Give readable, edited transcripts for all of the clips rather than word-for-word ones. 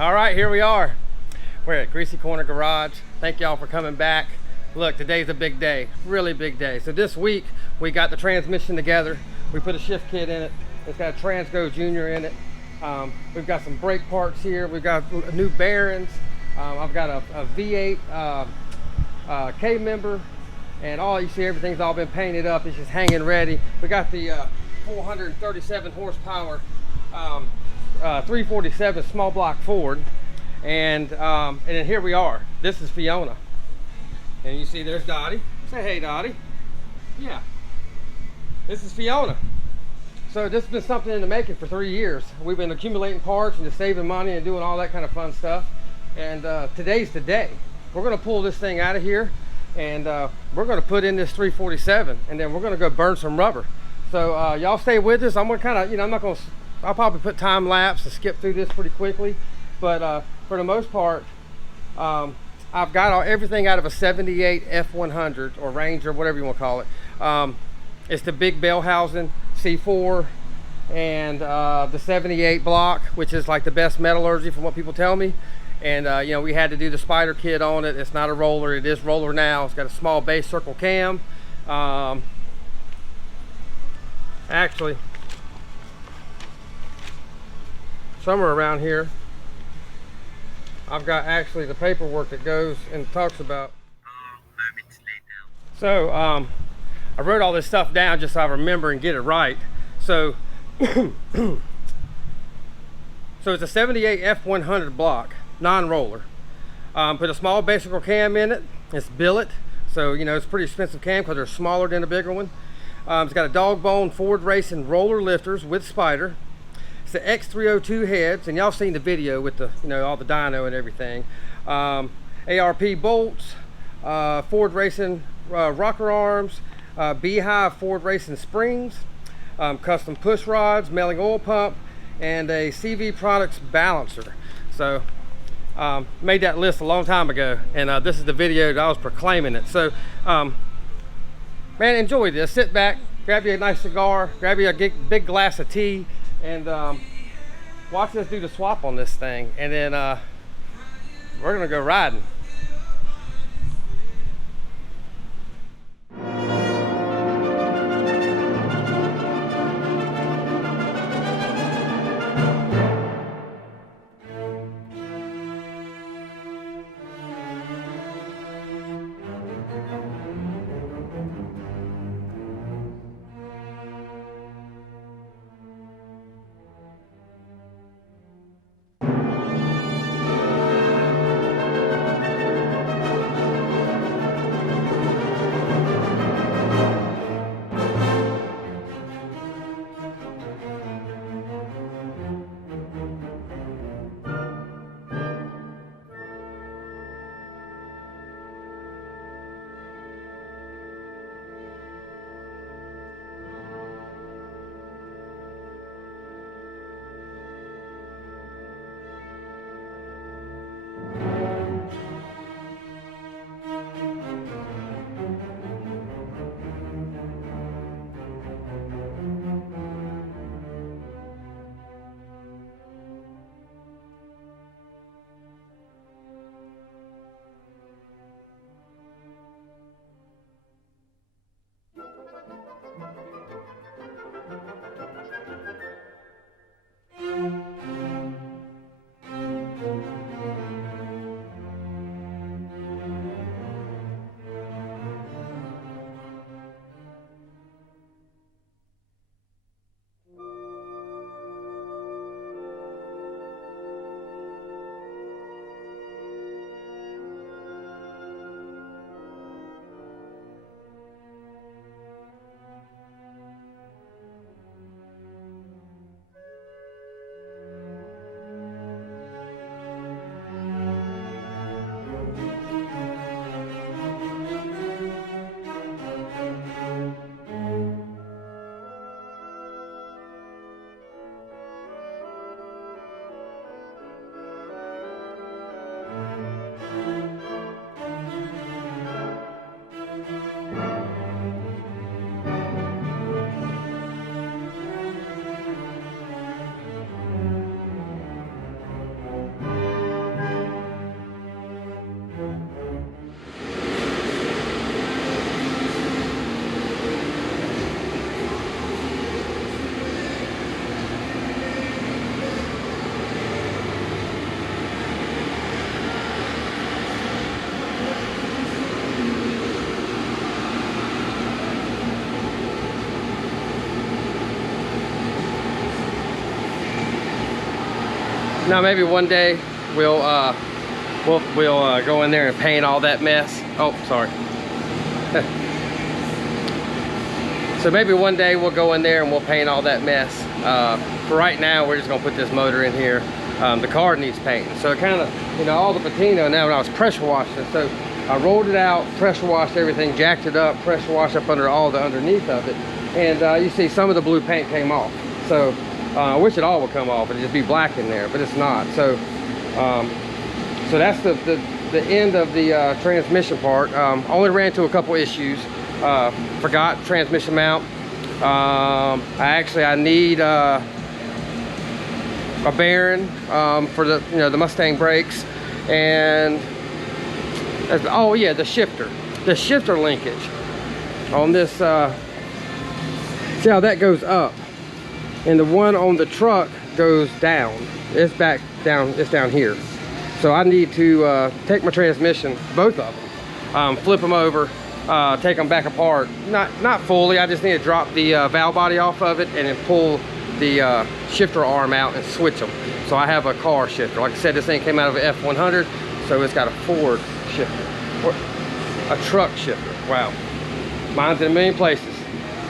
All right, here we are. We're at Greasy Corner Garage. Thank y'all for coming back. Look, today's a big day, really big day. So this week we got the transmission together. We put a shift kit in it. It's got a Transgo Junior in it. We've got some brake parts here. We've got new bearings. I've got a V8 K member, and all you see, everything's all been painted up. It's just hanging ready. We got the 437 horsepower 347 small block Ford, and then here we are. This is Fiona, and you see there's Dottie. Say hey, Dottie. Yeah, this is Fiona. So this has been something in the making for 3 years. We've been accumulating parts and just saving money and doing all that kind of fun stuff, and today's the day. We're going to pull this thing out of here, and we're going to put in this 347, and then we're going to go burn some rubber. So y'all stay with us. I'm going to kind of, I'll probably put time lapse to skip through this pretty quickly, but for the most part, I've got everything out of a 78 F100 or Ranger, whatever you want to call it. It's the big bell housing C4 and the 78 block, which is like the best metallurgy from what people tell me. And we had to do the spider kit on it. It's not a roller, it is roller now. It's got a small base circle cam. Actually, somewhere around here I've got actually the paperwork that goes and talks about. So I wrote all this stuff down just so I remember and get it right. So so it's a 78 F100 block, non-roller. Put a small basic cam in it. It's billet, so it's a pretty expensive cam because they're smaller than a bigger one. It's got a dog bone Ford Racing roller lifters with spider. It's the X302 heads, and y'all seen the video with the all the dyno and everything. ARP bolts, Ford Racing rocker arms, Beehive Ford Racing springs, custom push rods, melting oil pump, and a CV Products balancer. So made that list a long time ago, and this is the video that I was proclaiming it. So man, enjoy this. Sit back, grab you a nice cigar, grab you a big glass of tea, and watch us do the swap on this thing, and then we're gonna go riding. Now maybe one day we'll go in there and paint all that mess. Oh, sorry. So maybe one day we'll go in there and we'll paint all that mess. For right now, we're just gonna put this motor in here. The car needs painting. So it kind of, you know, all the patina now when I was pressure washing. So I rolled it out, pressure washed everything, jacked it up, pressure washed up under all the underneath of it. And you see some of the blue paint came off. So I wish it all would come off and just be black in there, but it's not. So so that's the end of the transmission part. Only ran into a couple issues. Forgot transmission mount. I need a bearing for the the Mustang brakes, and oh yeah, the shifter linkage on this. See how that goes up, and the one on the truck goes down. It's back down. It's down here. So I need to take my transmission, both of them, flip them over, take them back apart. Not fully. I just need to drop the valve body off of it and then pull the shifter arm out and switch them. So I have a car shifter. Like I said, this thing came out of an F100, so it's got a Ford shifter, or a truck shifter. Wow, mine's in a million places.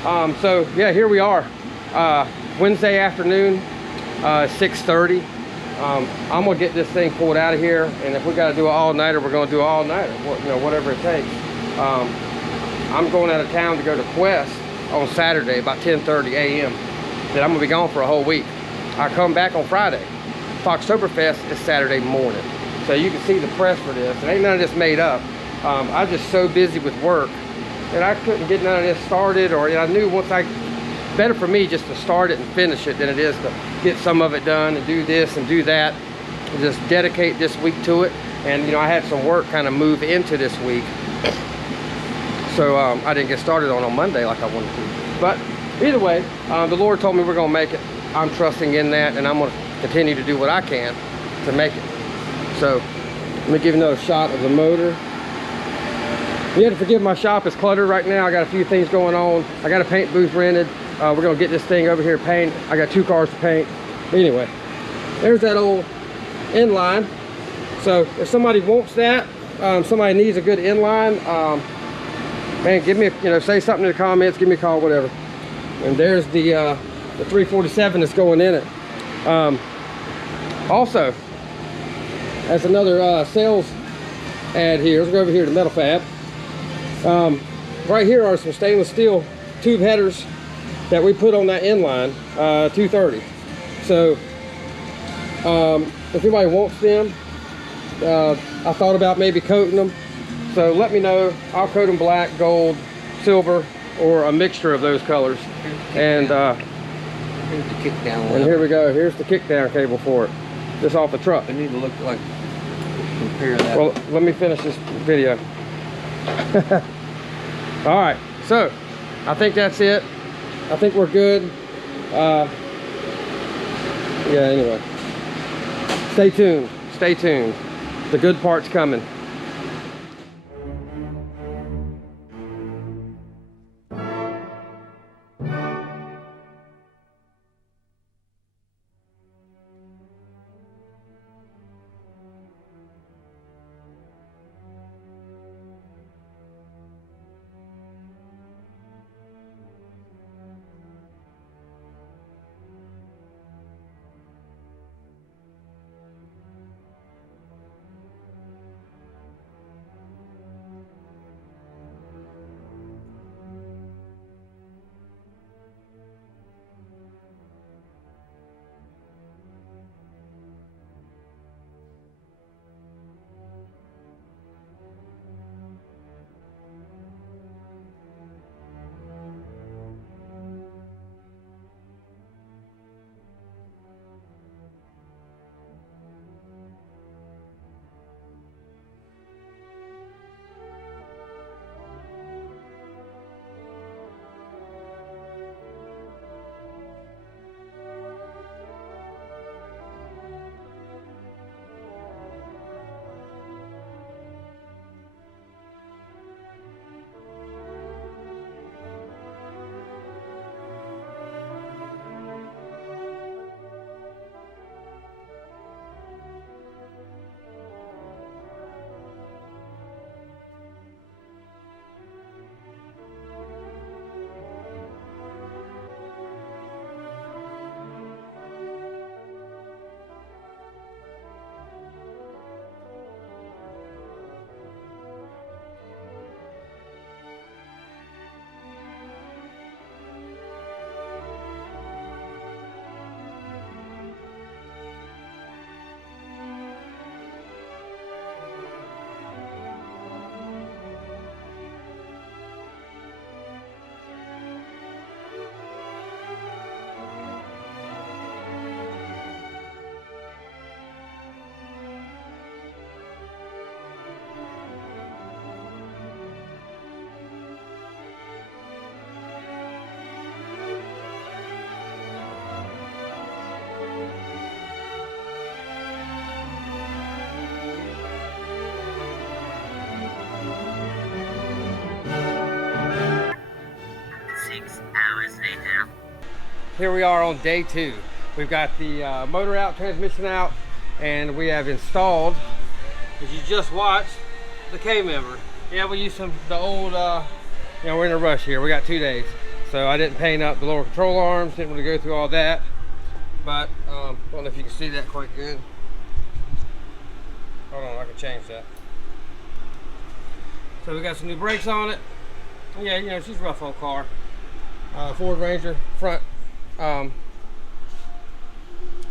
So yeah, here we are, Wednesday afternoon, 6:30. I'm gonna get this thing pulled out of here, and if we got to do an all-nighter, we're gonna do an all-nighter. Whatever it takes. I'm going out of town to go to Quest on Saturday about 10:30 a.m. Then I'm gonna be gone for a whole week. I come back on Friday. Foxtoberfest is Saturday morning, so you can see the press for this. And ain't none of this made up. I'm just so busy with work, and I couldn't get none of this started. Or I knew better for me just to start it and finish it than it is to get some of it done and do this and do that, and just dedicate this week to it. And I had some work kind of move into this week, so I didn't get started on Monday like I wanted to. But either way, the Lord told me we're gonna make it. I'm trusting in that, and I'm gonna continue to do what I can to make it. So let me give you another shot of the motor. You have to forgive my shop is cluttered right now. I got a few things going on. I got a paint booth rented. We're gonna get this thing over here painted. I got 2 cars to paint. Anyway, there's that old Inline. So if somebody wants that, somebody needs a good Inline, man, give me say something in the comments, give me a call, whatever. And there's the 347 that's going in it. Also, that's another sales ad here. Let's go over here to Metal Fab. Right here are some stainless steel tube headers that we put on that Inline 230. So if anybody wants them, I thought about maybe coating them. So let me know. I'll coat them black, gold, silver, or a mixture of those colors. And here's the kick down one. And here we go. Here's the kick down cable for it. Just off the truck. They need to look like, compare that. Well, let me finish this video. All right, so I think that's it. I think we're good. Yeah, anyway, stay tuned. Stay tuned. The good part's coming. here we are on day 2. We've got the motor out, transmission out, and we have installed, as you just watched, the K-member. Yeah, we used the old, you know, we're in a rush here. We got 2 days. So I didn't paint up the lower control arms, didn't want to go through all that. But, I don't know if you can see that quite good. Hold on, I can change that. So we got some new brakes on it. Yeah, you know, she's a rough old car. Ford Ranger front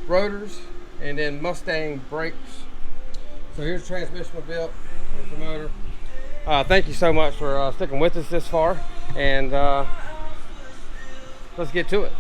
rotors, and then Mustang brakes. So here's the transmission we built, here's the motor. Thank you so much for sticking with us this far, and let's get to it.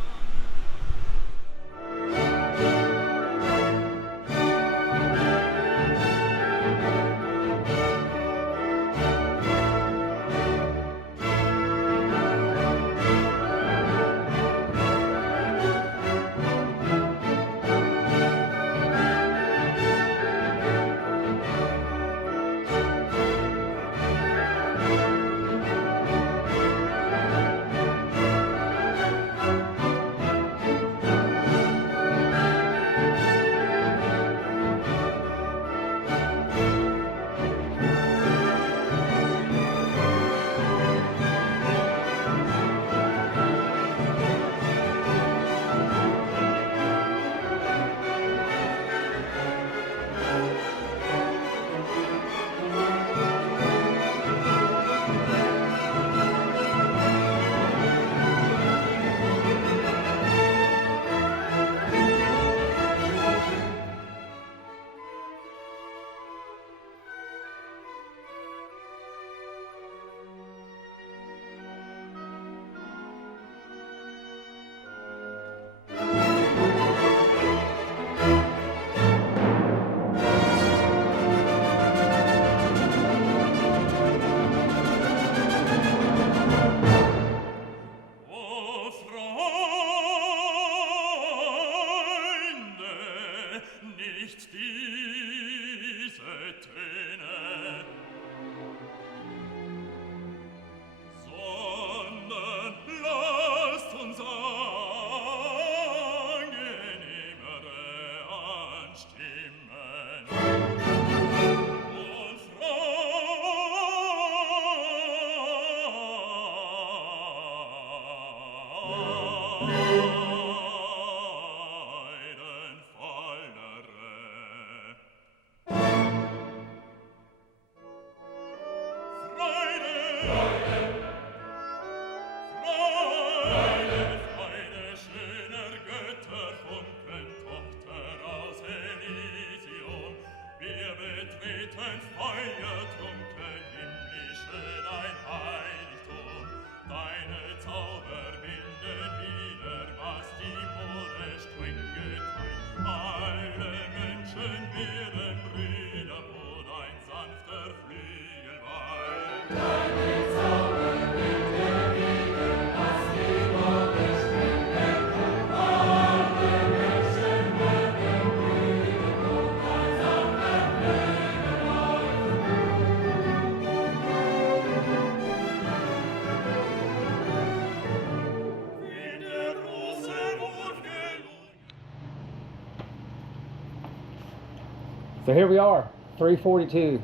So here we are, 3:42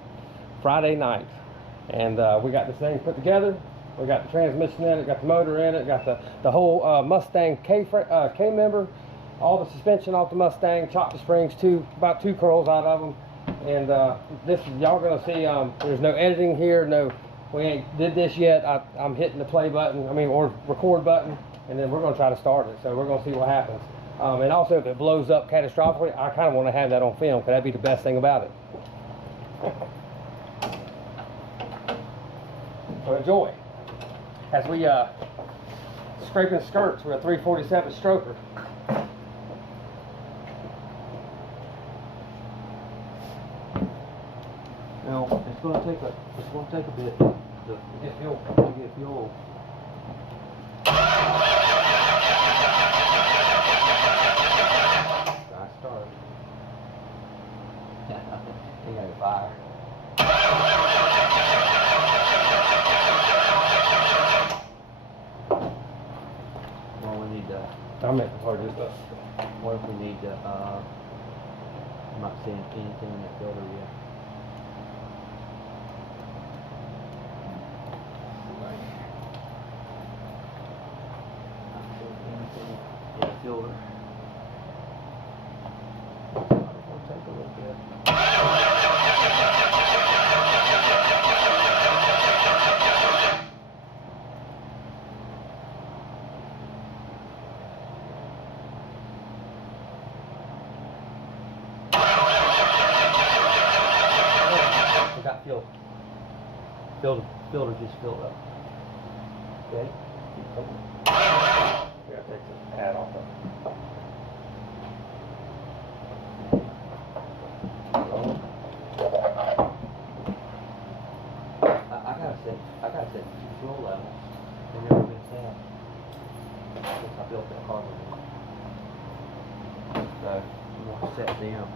Friday night, and we got this thing put together. We got the transmission in it, got the motor in it, got the whole Mustang K-member, all the suspension off the Mustang, chopped the springs, about two curls out of them, and this y'all gonna see. There's no editing here, no, we ain't did this yet. I'm hitting the play button, or record button, and then we're gonna try to start it. So we're gonna see what happens. And also, if it blows up catastrophically, I kind of want to have that on film, because that'd be the best thing about it. So enjoy. As we scraping skirts with a 347 stroker. Now it's going to take a bit to get fuel. You got a fire. Well, we need to. make the hard stuff. What if we need to, I'm not seeing anything in that filter yet. Not seeing anything in the filter. I'll take a little bit. Filter just filled up. Okay? Keep going. We gotta take the pad off of it. I gotta set 2 fuel levels. They've never been set since I built that carburetor. So I'm gonna set them.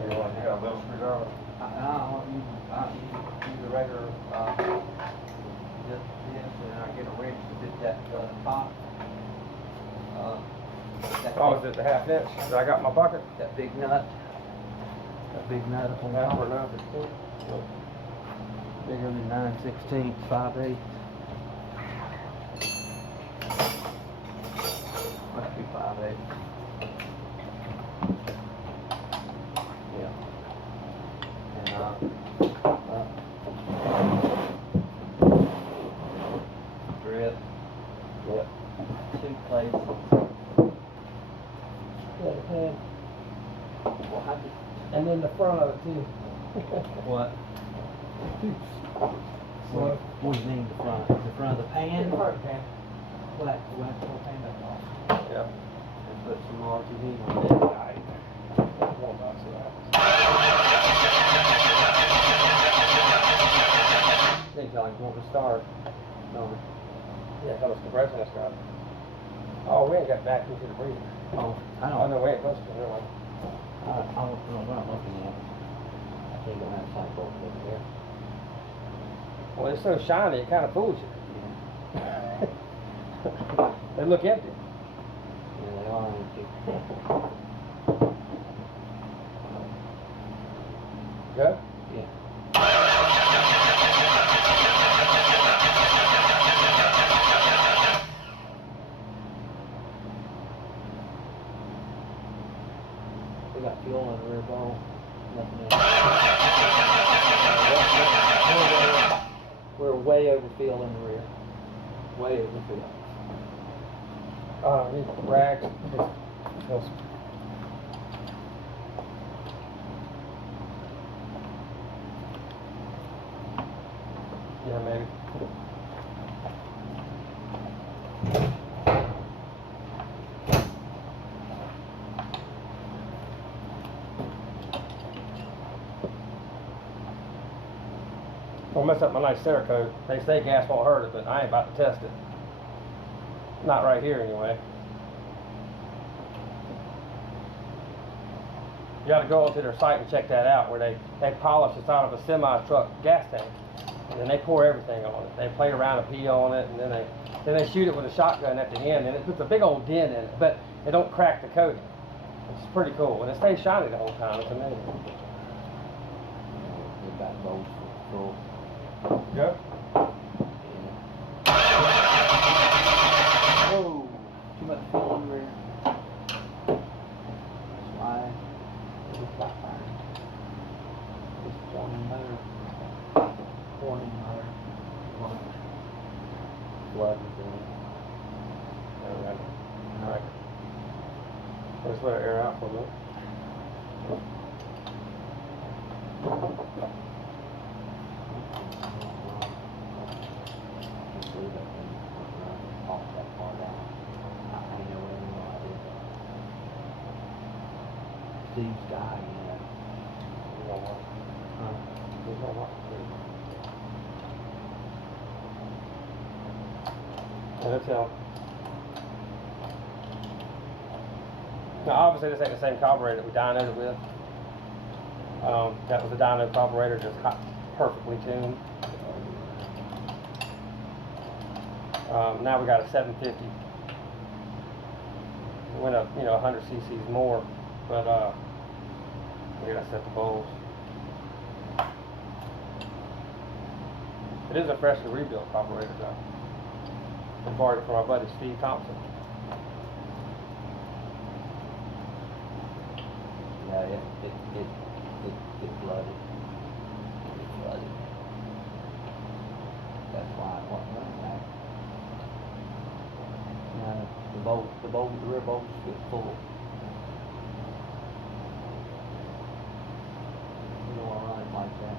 You got a little screwdriver? I use a regular, just this, and I get a wrench to fit that top. Oh, is it the 1/2 inch that I got in my pocket? That big nut. That big nut up on Half top. or 9/16? Bigger than 9/16, 5/8. Must be 5/8. Yeah. And drip. Yep. 2 places. Yeah, the head. Well, how did, And then the front of it too. what? What do you mean the front? The front of the pan? The front pan. What? We'll have to pull the pan back off. Yep. And put some RTV on it. Alright. One box of that. Seems like you want to start. No. Yeah, how much compression that's got. Oh, we ain't got back into the breather. Oh, I Oh, don't no, we ain't supposed to, really. I don't know what I'm looking at. I think I'm going to have to both over there. Well, it's so shiny, it kind of fools you. Yeah. They look empty. Yeah, they are empty. Good? Yeah. We got fuel in the rear bowl. Nothing else. We're way over fuel in the rear. Way over fuel. These rags. Yeah, maybe. Don't mess up my nice Cerakote. They say gas won't hurt it, but I ain't about to test it. Not right here, anyway. You got to go onto their site and check that out, where they polish the side of a semi-truck gas tank, and then they pour everything on it. They play around and pee on it, and then they shoot it with a shotgun at the end, and it puts a big old dent in it, but it don't crack the coating. It's pretty cool, and it stays shiny the whole time. It's amazing. We've got both full. Yep. Whoa, too much fuel in the rear. Slide. It's flat fire. It's warning motor. Warning motor. Blood is in it. Alright. Let's let it air out for a minute. Off that part out. I know what I did. Steve's guy, yeah. There's no what to do. And that's how. Now, obviously, this ain't the same carburetor that we dynoed it with. That was a dyno carburetor, just perfectly tuned. Now we got a 750 It went up, you know, 100 cc's more, but we gotta set the bowls. It is a freshly rebuilt carburetor though. I borrowed it from our buddy Steve Thompson. Yeah, it flooded. It flooded. That's why it wasn't running back. Now the rear bolts get full. You don't want to run it like that.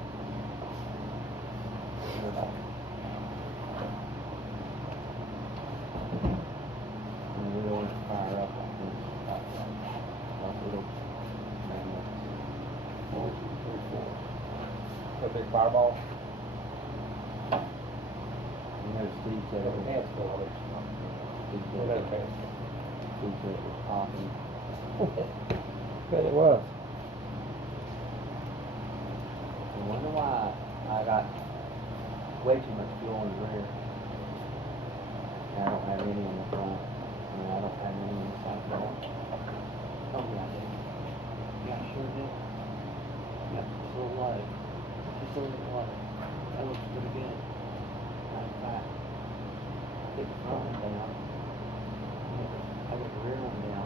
And we don't want it to fire up like this. Like little magnets. 1, 2, 3, 4. A big fireball. You know, Steve said it was. Hands full of it. Steve said it was popping. Bet it was. I wonder why I got way too much fuel in the rear. And I don't have any in the front. And I don't have any in the side door. Oh yeah, I did. Yeah, I sure did. Yeah, it's a little low. Just a little low. That looks pretty good. Matter of fact, I get the front one down. I get the rear one down.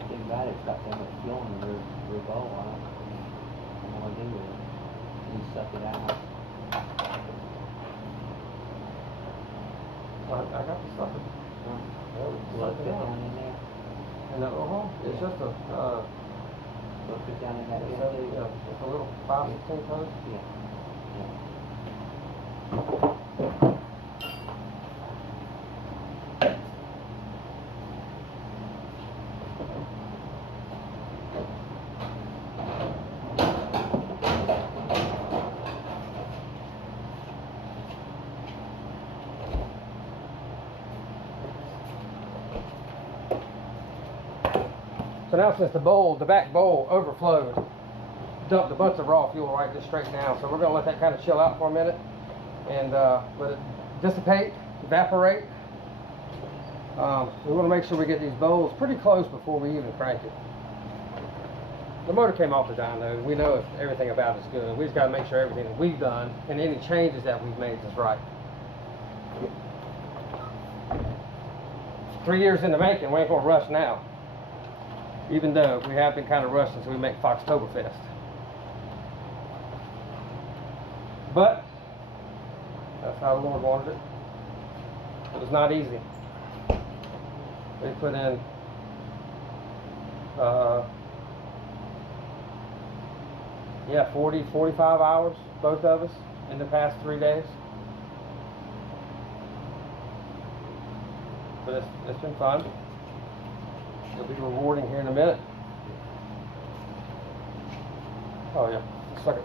The thing about it's got so much fuel in the rear bowl. I don't want to do with it. You suck it out. I got the stuff. Look it down in there. And that little hole? It's just a, Look it down in that it's bin. a little 5/16 post. Yeah. Yeah. So now since the back bowl overflowed, dumped a bunch of raw fuel right just straight down. So we're gonna let that kind of chill out for a minute and let it dissipate, evaporate. We want to make sure we get these bowls pretty close before we even crank it. The motor came off the dyno. We know if everything about it's good. We just got to make sure everything that we've done and any changes that we've made is right. 3 years in the making, we ain't gonna rush now. Even though we have been kind of rushing until we make Foxtoberfest. But that's how the Lord wanted it. It was not easy. We put in yeah, 45 hours, both of us, in the past 3 days. But it's been fun. It'll be rewarding here in a minute. Oh yeah, suck it.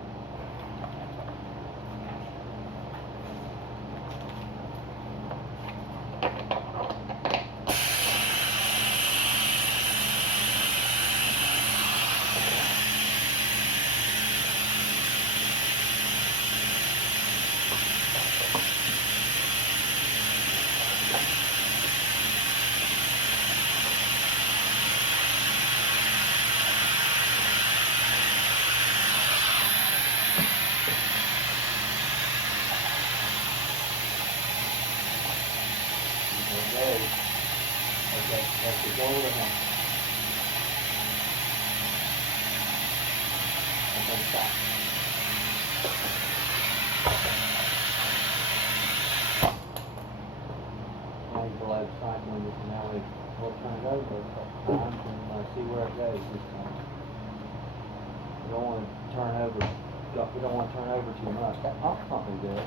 Okay, that's the goal of that. Okay, stop. Now you below the side windows, and now we'll turn it over a couple times and see where it goes this time. We don't want to turn over. We don't want to turn over too much. That pump's pumping good.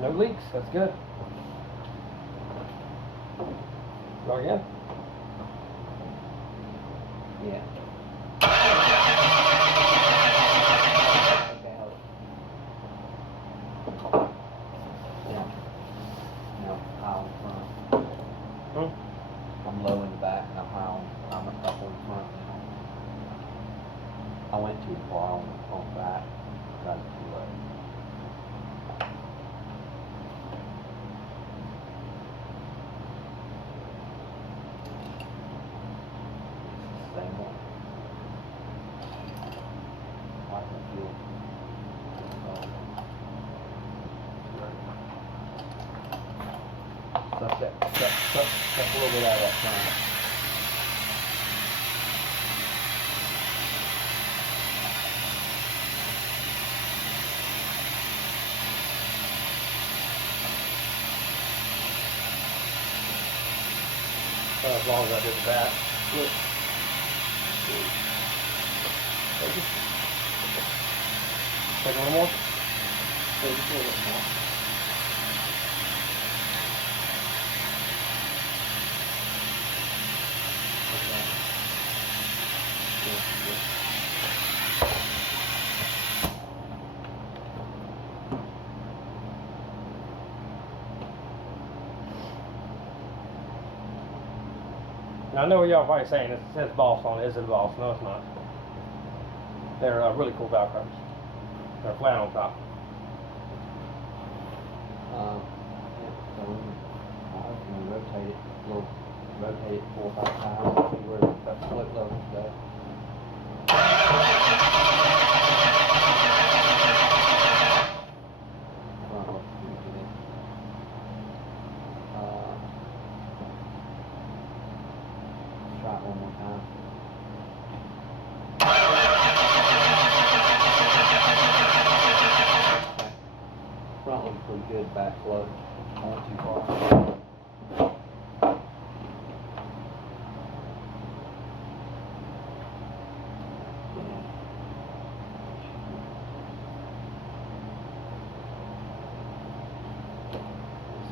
No leaks, that's good. Go again? Yeah. Okay, hold it. Yeah. I'm low in the back and I'm up on the front now. I went too far on the back, got it too low. Same one. I can feel. Suck a little bit out of that front. As long as I did that. Good. Take a little more. Take just a little bit more. Okay. Good, good. Now, I know what y'all probably saying, it says Boss on it. Is it a Boss? No, it's not. They're really cool valve covers. They're flat on top. Yeah, so we can rotate it a little, rotate it 4 or 5 times, see where the split levels go. Front looks pretty good. Let's try it one more time. Front looks pretty good, back low. I went too far.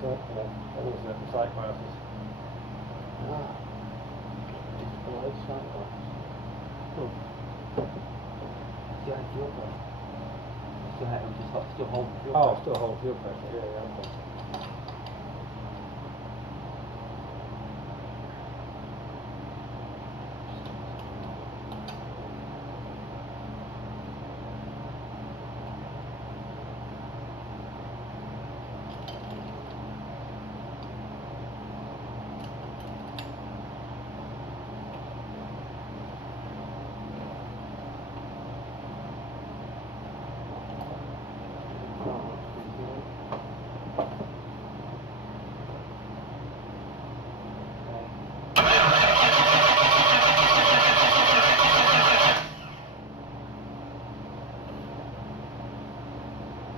So, that was the sight glasses. Just below sunlight. See how it feels like. Still hold the fuel. Oh, still hold fuel pressure. Yeah, yeah. Okay.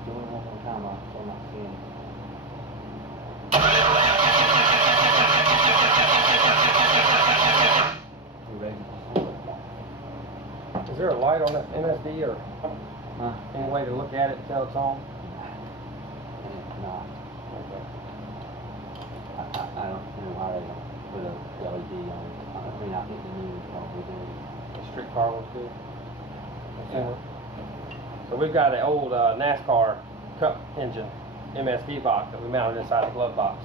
Doing one more time, I'm still not seeing it. You ready? Is there a light on that MSD or Huh? any way to look at it and tell it's on? And it's not. Okay. I don't know why they don't put a LED on it. I mean, I think the new probably do. The street car one's good. So we've got an old NASCAR Cup engine MSD box that we mounted inside the glove box.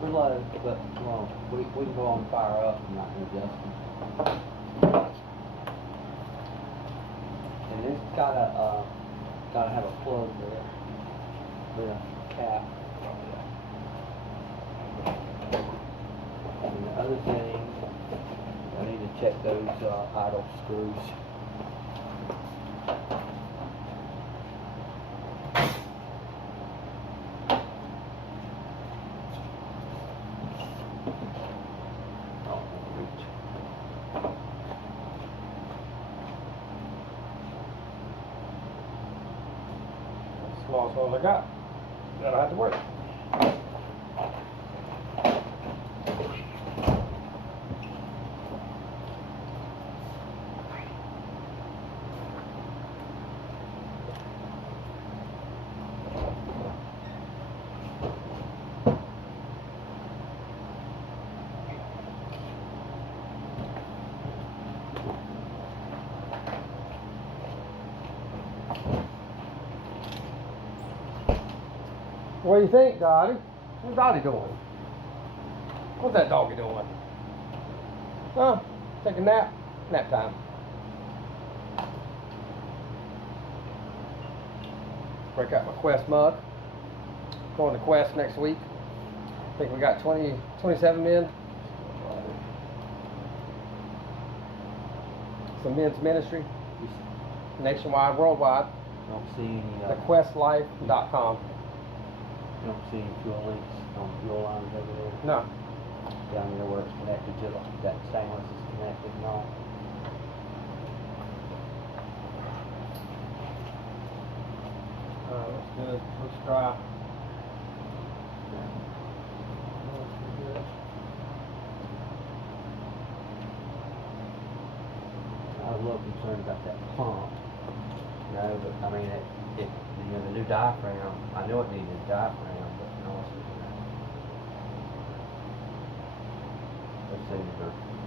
We're low, but well, we can go on fire up and not adjust them. And it's gotta have a plug there with a cap. And the other thing, I need to check those idle screws. Smallest ones I got. That'll have to work. What do you think, Dottie? What's Dottie doing? What's that doggy doing? Huh? Take a nap? Nap time. Break out my Quest mug. Going to Quest next week. I think we got 27 men. Some men's ministry. Nationwide, worldwide. Don't see any, TheQuestLife.com. don't see any fuel leaks on fuel lines over there. No. Down there where it's connected to that stainless is connected and all. Looks good. Looks dry. I was a little concerned about that pump. You know, but I mean, it you know, the new diaphragm, I know it needed a diaphragm, but no, it's, let's see,